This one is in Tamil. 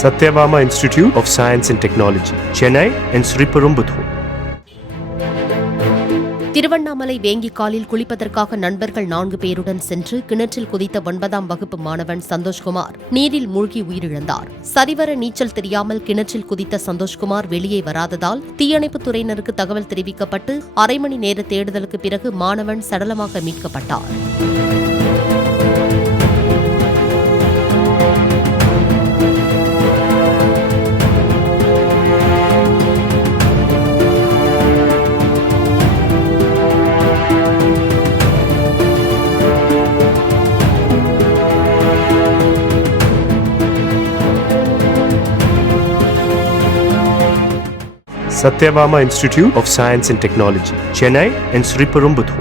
Satyabama Institute of Science and Technology, Chennai and Sriperumbudur. Tiruvannamalai வேங்கிக்காலில் குளிப்பதற்காக நண்பர்கள் 4 பேருடன் சென்று கிணற்றில் குதித்த 9ஆம் வகுப்பு மாணவன் சந்தோஷ்குமார் நீரில் மூழ்கி உயிரிழந்தார். சரிவர நீச்சல் தெரியாமல் கிணற்றில் குதித்த சந்தோஷ்குமார் வெளியே வராததால் தீயணைப்புத் துறையினருக்கு தகவல் தெரிவிக்கப்பட்டு அரை மணி நேர தேடுதலுக்கு பிறகு மாணவன் சடலமாக மீட்கப்பட்டார். Satyabama Institute of Science and Technology, Chennai and Sriperumbudur.